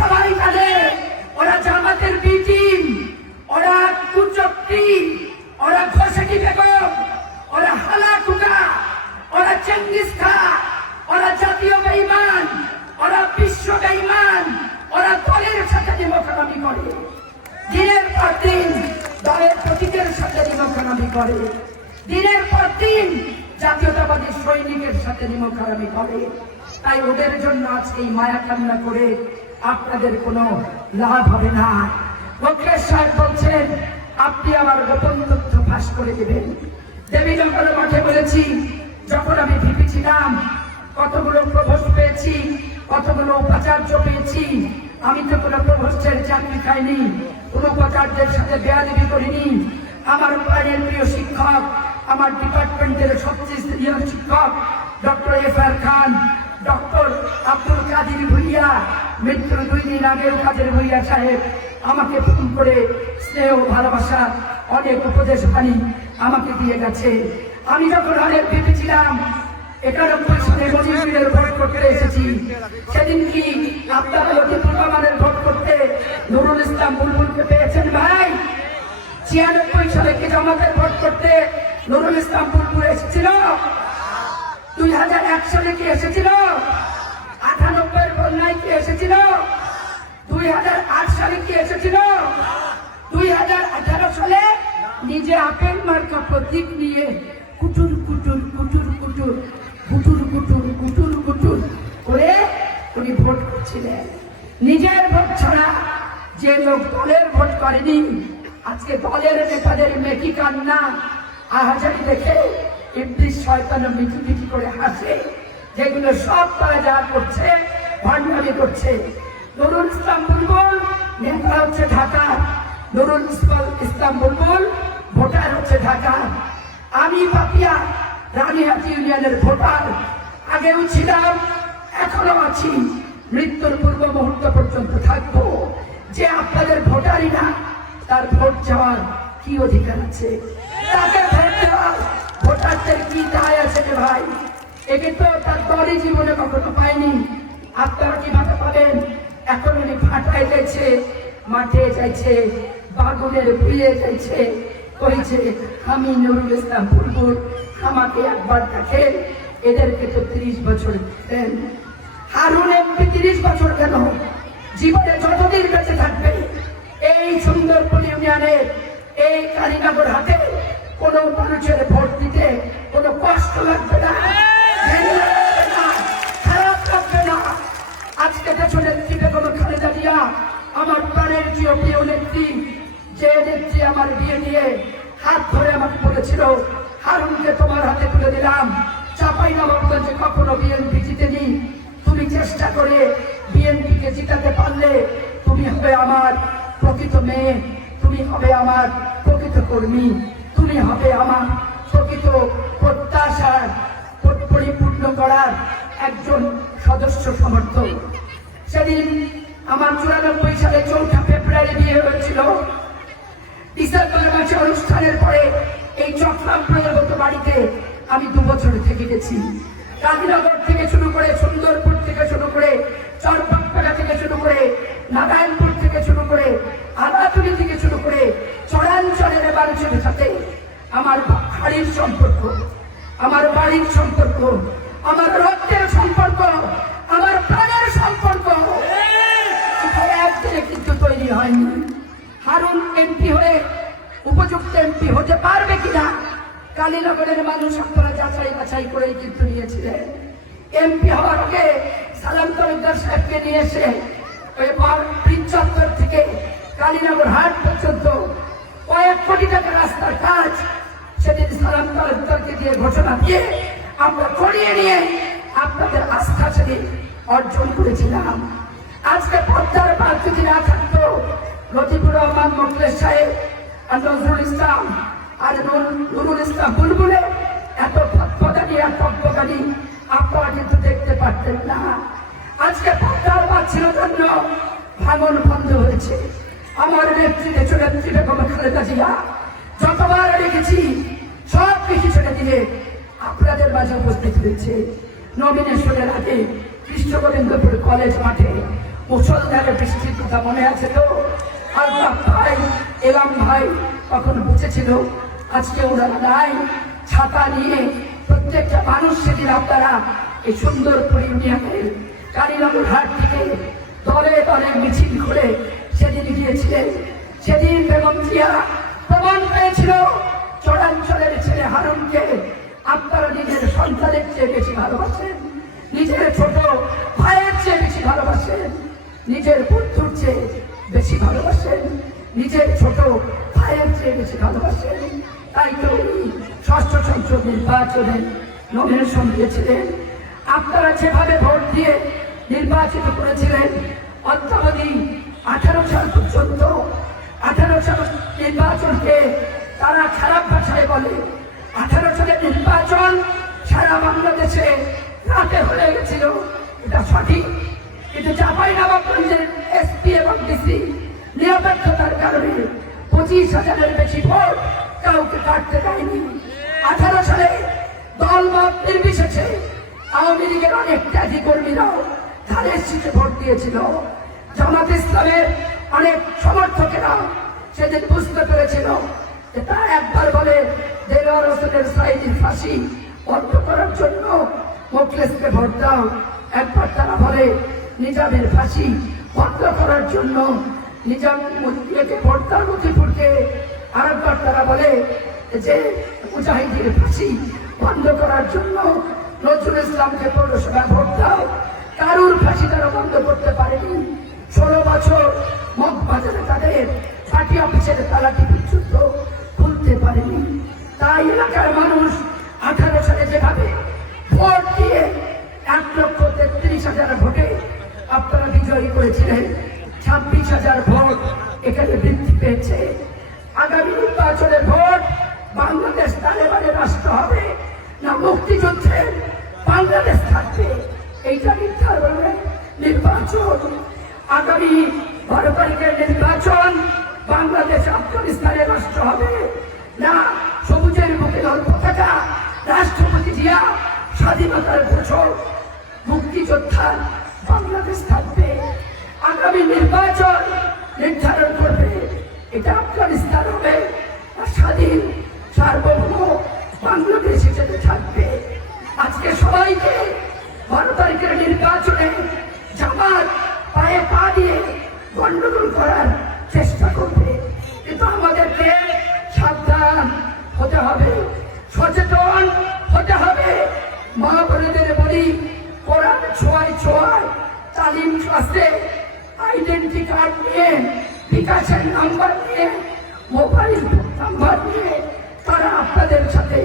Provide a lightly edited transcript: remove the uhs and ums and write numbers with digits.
সবাই কাঁদে, ওরা জামাতের বি টিম, ওরা কুচক্রি, ওরা ঘোষাটি বেগম, ওরা হালাকুকা, ওরা চেঙ্গিস খা, ওরা জাতীয় বেঈমান, ওরা বিশ্ব বেঈমান, ওরা দলের সাথে নিমখানামি করে, দিনের পর দিন দলের প্রতীকের সাথে নিমখানামি করে, দিনের পর দিন জাতীয়তাবাদী সৈনিকের সাথে নিমখানামি করে। তাই ওদের জন্য আজকে এই মায়া কান্না করে আপনাদের কোনো লাভ হবে না। মুকেশ সাহেব বলছেন আপনি আমার গোপন তথ্য ফাঁস করে দেবেন। দেবীনগর মাঠে বলেছি, যখন আমি ভিপি ছিলাম কতগুলো প্রভোস্ট পেয়েছি, কতগুলো উপাচার্য পেয়েছি। আমি তো কোনো প্রভোস্টের চাকরি খাইনি, কোনো উপাচার্যের সাথে বেয়াদবি করিনি। আমার প্রাণের প্রিয় শিক্ষক, আমার ডিপার্টমেন্টের সবচেয়ে সিনিয়র শিক্ষক ডক্টর এফআর খান, ডক্টর আব্দুল কাদের ভুইয়া, মৃত্যুর 2 দিন আগেও কাদের ভুইয়া সাহেব আমাকে ফোন করে স্নেহ ভালোবাসা অনেক উপদেশ বাণী আমাকে দিয়ে গেছে। আমি যখন হলের ভিপি ছিলাম 91 সালে মজিবুরের ভোট করতে এসেছি, সেদিন কি আপনারা লতিফুর রহমানের ভোট করতে নুরুল ইসলাম বুলবুলকে পেয়েছেন ভাই? 96 সালে কি জামাতের ভোট করতে নুরুল ইসলাম বুলবুল এসেছিল? 2001 সালে কি এসেছিল? 98 বন্যায় কি এসেছিল? 2008 সালে কি এসেছিল? 2018 সালে নিজে আপেল মার্কা প্রতীক নিয়ে কুটুর কুটুর কুটুর কুটুর কুটুর কুটুর কুটুর কুটুর করে উনি ভোট করছিলেন। নিজের ভোট ছাড়া যে লোক দলের ভোট করেনি, আজকে দলের নেতাদের মেকি কান্না আহাজারি দেখে ইবলিস শয়তান মিটি করে হাসে। যেগুলো সব তারা যা করছে ভণ্ডামি করছে। নুরুল ইসলাম বুলবুল নেতা হচ্ছে ঢাকা, নুরুল ইসলাম বুলবুল ভোটার হচ্ছে ঢাকা। আমি পাপিয়া রানীহাট ইউনিয়নের ভোটার, আগেও ছিলাম, এখনো আছি, মৃত্যুর পূর্ব মুহূর্ত পর্যন্ত থাকবো। যে আপনাদের ভোটারই না, তার ভোট চাওয়ার কি অধিকার আছে? তাকে ভোট দেওয়ার ভোটারদের কি দায় আছে রে ভাই? একে তো তার দলই জীবনে কখনো পায়নি। আপনারা কিভাবে পাবেন? এখন উনি ফাটাই যাইছে, মাঠে যাইছে, বাগুনের ভুইয়ে যাইছে, কইছে আমি নুরুল ইসলাম বুলবুল, আমাকে একবার দেখেন। এদেরকে তো 30 বছর দেন। হারুন এমপি 30 বছর কেন? জীবনে যতদিন বেঁচে থাকবে এই সুন্দরবন ইউনিয়নের এই কালীনগর হাতে কোন মানুষের ভোট দিতে কোনো কষ্ট লাগবে না, খারাপ লাগবে না। আজকে দেশের নেত্রী বেগম খালেদা জিয়া, আমার প্রাণের প্রিয় নেত্রী, যে নেত্রী আমার বিয়ে নিয়ে হাত ধরে আমাকে বলেছিল হারুনকে তোমার হাতে তুলে দিলাম, চাঁপাইনবাবগঞ্জে কখনো বিএনপি জিতেনি, তুমি চেষ্টা করে বিএনপিকে জিতাতে পারলে তুমি হবে আমার প্রকৃত মেয়ে, তুমি হবে আমার প্রকৃত কর্মী, তুমি হবে আমার প্রকৃত প্রত্যাশার পরিপূর্ণ করার একজন সদস্য সমর্থক। সেদিন আমার 94 সালে 4 ফেব্রুয়ারি বিয়ে হয়েছিল। ডিসেম্বর মাসে অনুষ্ঠানের পরে এই চট্টগ্রামের মতো বাড়িতে আমি 2 বছর থেকে গেছি। গান্ধীনগর থেকে শুরু করে, সুন্দরপুর থেকে শুরু করে, চরপাকপাড়া থেকে শুরু করে, নারায়ণপুর থেকে শুরু করে, আদাতুলি থেকে শুরু করে চরাঞ্চলের মানুষের সাথে আমার বাড়ির সম্পর্ক, আমার বাড়ির সম্পর্ক, আমার রক্তের সম্পর্ক, আমার প্রাণের সম্পর্ক একদিনে কিন্তু তৈরি হয়নি। হারুন এমপি হয়ে উপযুক্ত এমপি হতে পারবে কিনা কালীনগরের মানুষ আপনারা যাচাই বাছাই করেই কিন্তু নিয়েছিলেন। এমপি হওয়ার আগে সালাম তরফদার সাহেবকে নিয়ে এসে ওই প্রিন্স চত্বর থেকে কালীনগর হাট পর্যন্ত কয়েক কোটি টাকা রাস্তার কাজ সেদিন সালাম তরফদারকে দিয়ে ঘোষণা দিয়ে আমরা করিয়ে নিয়ে আপনাদের আস্থা সেদিন অর্জন করেছিলাম। আজকে পদ্মার পার যদি না থাকতো লতিফুর রহমান, মুকেশ সাহেব আর নজরুল ইসলাম আর নুরুল ইসলাম বুলবুলে এত ফটফটানি আর টকটকানি আপনারা কিন্তু দেখতে পারতেন না। আজকে পদ্মার বাঁধ ছিল জন্য ভাঙন বন্ধ হয়েছে। আমার নেতৃত্বে নেত্রী বেগম খালেদা জিয়া যতবার রেখেছি সব কিছু ছেড়ে দিয়ে আপনাদের মাঝে উপস্থিত হয়েছে। নমিনেশনের আগে কৃষ্ণগোবিন্দপুর কলেজ মাঠে মুষলধারে বৃষ্টির কথা মনে আছে তো? আলতাফ ভাই, এলাম ভাই তখন বুঝেছিল আজকে ওনারা নাই। ছাতা নিয়ে প্রত্যেকটা মানুষ সেদিন আপনারা এই সুন্দরপুর ইউনিয়নের কালীনগর হাট থেকে দলে দলে মিছিল করে সেদিন গিয়েছিলেন। সেদিন বেগম জিয়া প্রমাণ পেয়েছিল চরাঞ্চলের ছেলে হারুনকে আপনারা নিজের সন্তানের চেয়ে বেশি ভালোবাসেন, নিজের ছোট ভাইয়ের চেয়ে বেশি ভালোবাসেন, নিজের বন্ধুর চেয়ে বেশি ভালোবাসেন, নিজের ছোট ভাইয়ের চেয়ে বেশি ভালোবাসেন। তাই তো উনি ষষ্ঠ সংসদ নির্বাচনে নমিনেশন দিয়েছিলেন। আপনারা যেভাবে ভোট দিয়ে নির্বাচিত করেছিলেন অদ্যাবধি 18 সাল পর্যন্ত 18 সাল নির্বাচনকে তারা খারাপ ভাষায় বলে 18 সালের নির্বাচন সারা বাংলাদেশে রাতে হয়ে গেছিল, এটা সঠিক। কিন্তু চাঁপাইনবাবগঞ্জের এসপি এবং ডিসি নিরপেক্ষতার কারণে 25,000-এর বেশি ভোট কাউকে কাটতে দেয়নি। 18 সালে দল মত নির্বিশেষে আওয়ামী লীগের অনেক ত্যাগী কর্মীরাও ধানের শীতে ভোট দিয়েছিল। জামাত ইসলামের অনেক সমর্থকেরা সেদিন বুঝতে পেরেছিল যে তারা একবার বলে দেলোয়ার হোসেনের সাইদির ফাঁসি বন্ধ করার জন্য মোখলেসকে ভোট দাও, একবার তারা বলে নিজামের ফাঁসি বন্ধ করার জন্য নিজাম মুজিবকে ভোট দাও মুজিবুরকে, আরেকবার তারা বলে যে মুজাহিদের ফাঁসি বন্ধ করার জন্য নজরুল ইসলামকে পৌরসভা ভোট দাও। কারুর ফাঁসি তারা বন্ধ করতে পারেনি। 16 বছর মগবাজারে তাদের পার্টি অফিসের তালাটি পর্যন্ত খুলতে পারেনি। তাই এলাকার মানুষ 18 সালে যেভাবে ভোট দিয়ে 1,33,000 ভোটে আপনারা বিজয়ী করেছিলেন, 26,000 ভোট এখানে বৃদ্ধি পেয়েছে। আগামী নির্বাচনের ভোট বাংলাদেশ তালেবানের রাষ্ট্র হবে না মুক্তিযুদ্ধের বাংলাদেশ থাকবে, এইটা নির্ধারণের নির্বাচন। আগামী 12 তারিখের নির্বাচন বাংলাদেশ আফগানিস্তানের রাষ্ট্র হবে না সবুজের বুকে লাল পতাকা, রাষ্ট্রপতি জিয়া স্বাধীনতার ঘোষক, মুক্তিযোদ্ধার বাংলাদেশ থাকবে। আগামী নির্বাচন নির্ধারণ করবে এটা আফগানিস্তান হবে না স্বাধীন সার্বভৌম বাংলাদেশ হিসেবে থাকবে। আজকে সবাইকে 12 তারিখের নির্বাচনে জামাত পায়ে পা দিয়ে গন্ডগোল করার চেষ্টা করবে, কিন্তু আমাদেরকে সাবধান হতে হবে, সচেতন হতে হবে। মা বোনেদের বলি কোরআন ছোঁয়ায় ছোঁয়ায় তালিম ক্লাসে আইডেন্টি কার্ড নিয়ে, বিকাশের নাম্বার নিয়ে, মোবাইল নাম্বার নিয়ে তারা আপনাদের সাথে